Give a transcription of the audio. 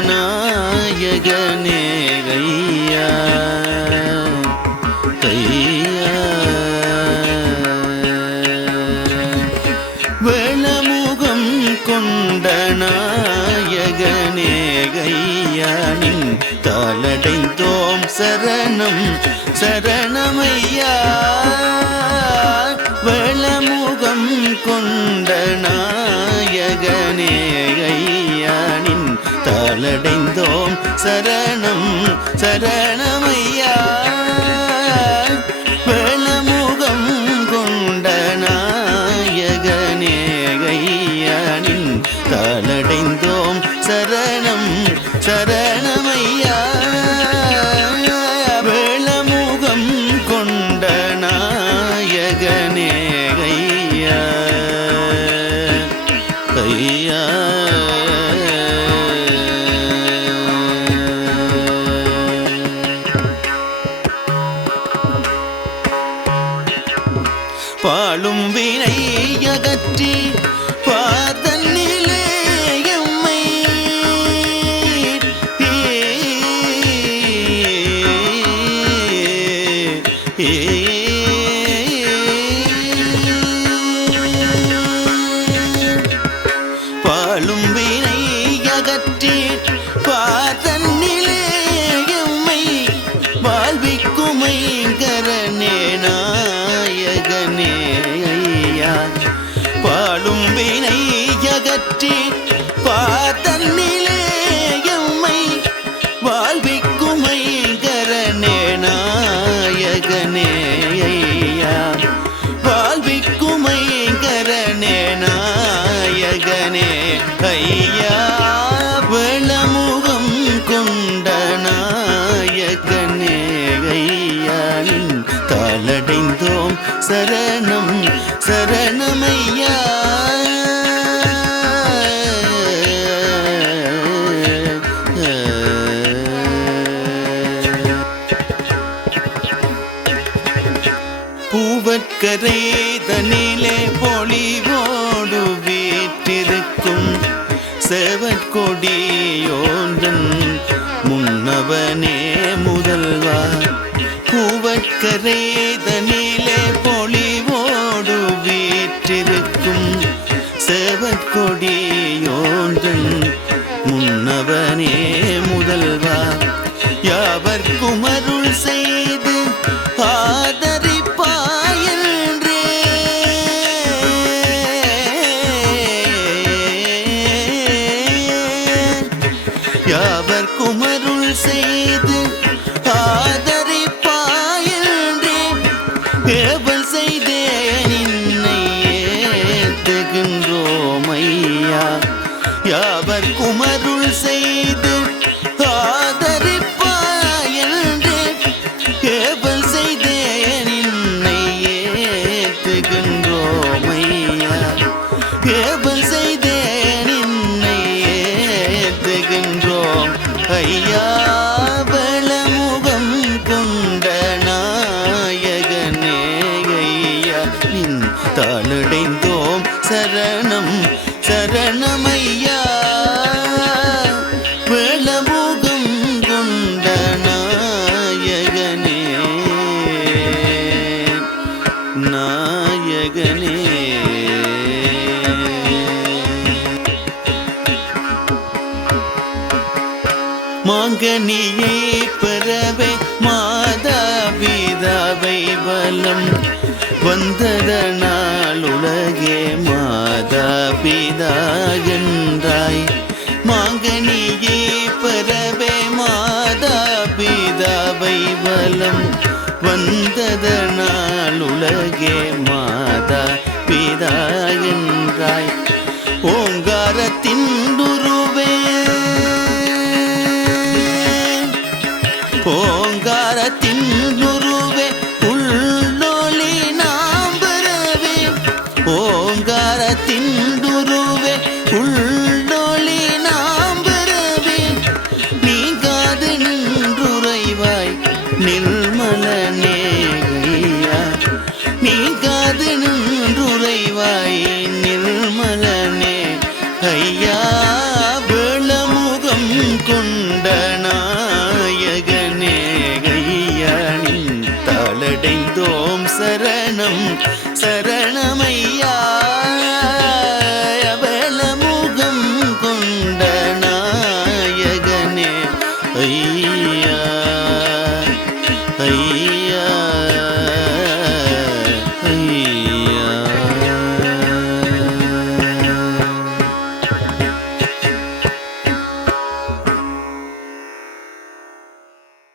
நாயகனே ஐயா ஐயா வேளமுகம் கொண்ட நாயகனே ஐயானின் தாளடைந்தோம் சரணம் சரணமையா. வளமுகம் கொண்ட நாயகனே தாளடைந்தோம் சரணம் சரணமையா? வேளமுகம் கொண்ட நாயகனே தாளடைந்தோம் சரணம் சரணமையா? வேளமுகம் கொண்ட நாயகனேகையா ஐயா. ஐயா பாழும் அகற்றி பாதனிலே எம்மை பாழும் வினை அகற்றி பாதனிலே எம்மை. வாழ்விக்குமை வினை அகற்றி பாதனிலே எம்மை வாழ்விக்குமை கரணே நாயகனே ஐயா. வாழ்விக்குமை கரணே நாயகனே ஐயா. வந்தோம். சரணம் சரணமையா. பூவற்கரை தனிலே பொழிவோடு வீற்றிருக்கும் செவற்கொடியோன்றன் முன்னவனே முதல்வா பூவற்கரை தேவக்கொடியோன்றன் முன்னவனே முதல்வா. யாவர் குமரு தானடைந்தோம். சரணம் சரணமையா? வளமுகம் கொண்ட நாயகனே. நாயகனே. மாங்கனியை பெறவே மாதா பிதாவை வலம். வந்ததனால் உலகே மாதா பிதா என்றாய். மாங்கனியே பரவே மாதா பிதாவை வலம். வந்ததனால் உலகே மாதா பிதா என்றாய். ஓங்காரத்தின் உருவே நிர்மலனேயா நீ காது நின்றுரைவாய் நிர்மலனே